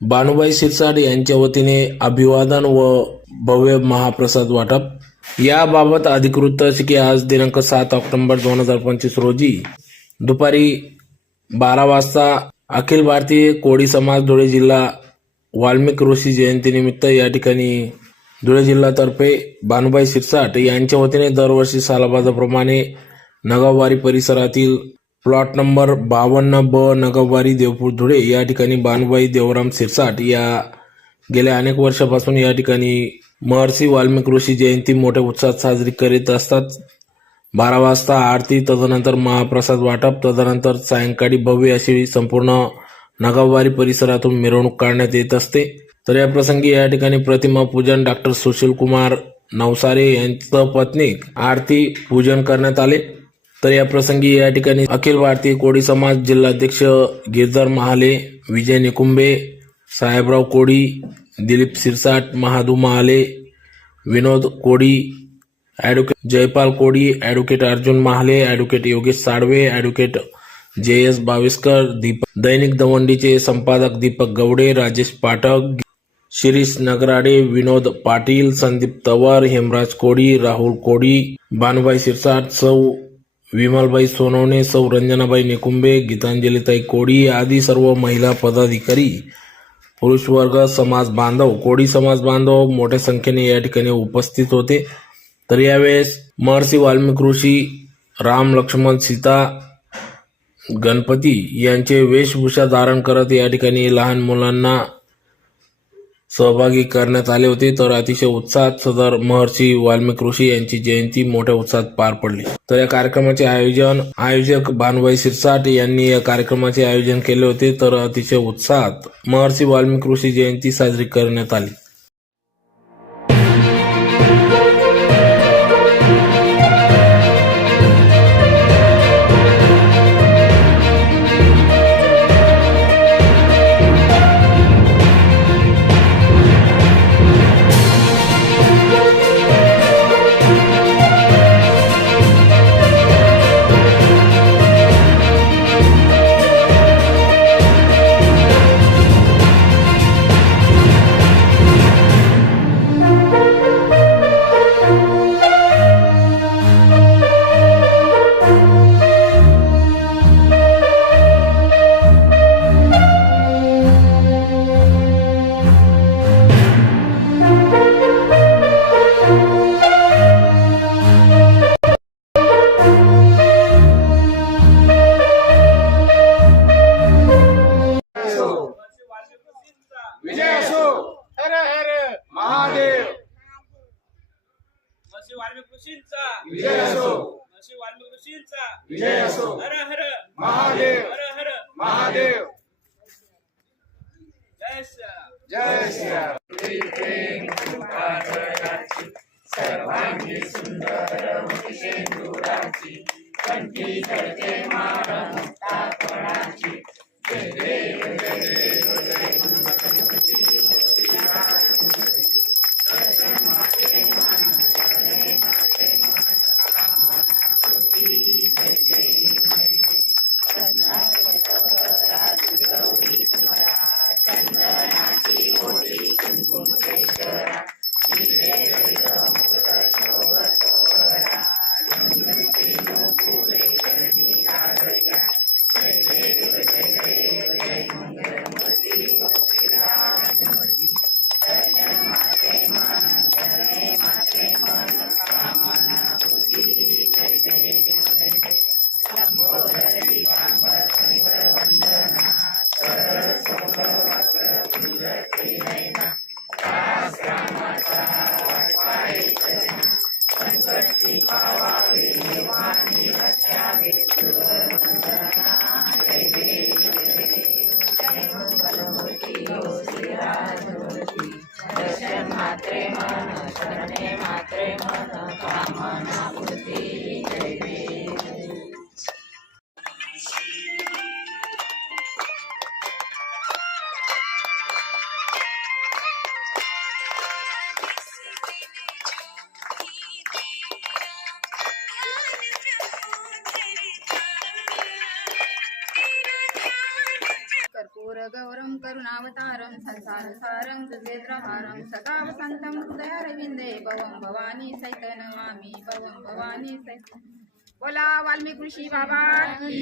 बानुबाई शिरसाट यांच्या वतीने अभिवादन व भव्य महाप्रसाद वाटप. याबाबत अधिकृत की आज दिनांक सात ऑक्टोबर दोन हजार पंचवीस रोजी दुपारी बारा वाजता अखिल भारतीय कोळी समाज धुळे जिल्हा वाल्मिक ऋषी जयंतीनिमित्त या ठिकाणी धुळे जिल्हातर्फे बानुबाई शिरसाट यांच्या वतीने दरवर्षी सालाबाजाप्रमाणे नगाववारी परिसरातील प्लॉट नंबर बावन्न ब नगाववारी देवपूर धुळे. या ठिकाणी बानबाई देवराम शिरसाट या गेल्या अनेक वर्षापासून या ठिकाणी महर्षी वाल्मिक ऋषी जयंती मोठ्या उत्साहात साजरी करीत असतात. बारा वाजता आरती तदनंतर महाप्रसाद वाटप तदनंतर सायंकाळी भव्य अशी संपूर्ण नगावारी परिसरातून मिरवणूक काढण्यात येत असते. तर या प्रसंगी या ठिकाणी प्रतिमा पूजन डॉक्टर सुशील कुमार नवसारे यांचं पत्नी आरती पूजन करण्यात आले. तर या प्रसंगी या ठिकाणी अखिल भारतीय कोळी समाज जिल्हाध्यक्ष गिरधर महाले विजय निकुंबे साहेबराव कोडी दिलीप सिरसाट महादू महाले विनोद Kodi advocate Jaipal Kodi advocate Arjun Mahale advocate Yogesh Salve advocate J S Baviskar Deepak दैनिक दवंडीचे संपादक दीपक गवडे राजेश पाठक शिरीष नगराडे विनोद पाटील संदीप तवर हेमराज कोडी राहुल कोडी बानुभाई शिरसाट सौ विमलबाई सोनवणे सौ रंजनाबाई निकुंबे गीतांजलीताई कोडी आदी सर्व महिला पदाधिकारी पुरुष वर्ग समाज बांधव कोडी समाज बांधव मोठ्या संख्येने या ठिकाणी उपस्थित होते. तर यावेळेस महर्षी वाल्मिक ऋषी राम लक्ष्मण सीता गणपती यांचे वेशभूषा धारण करत या ठिकाणी लहान मुलांना सहभागी करण्यात आले होते तर अतिशय उत्साहात सदर महर्षी वाल्मिक ऋषी यांची जयंती मोठ्या उत्साहात पार पडली. तर या कार्यक्रमाचे आयोजन आयोजक भानुबाई शिरसाट यांनी या कार्यक्रमाचे आयोजन केले होते तर अतिशय उत्साहात महर्षी वाल्मिक ऋषी जयंती साजरी करण्यात आली. वाल्मिक ऋषींचा. विजय असो. श्री वाल्मिक ऋषींचा. विजय असो. हर हर. महादेव. हर हर. महादेव. जय श्याम जय श्याम सर्वांगी सुंदर मुखी शेंदुराची करते मात्रे मन शरणे मात्रे मन कामना पुरती गौरं करुणावतारं संसारसारं सुवेद्रहारं सदा वसन्तं हृदयारविन्दे भवं भवानी सैत नमामि भवं भवानी सैत बोला वाल्मिक ऋषी बाबा की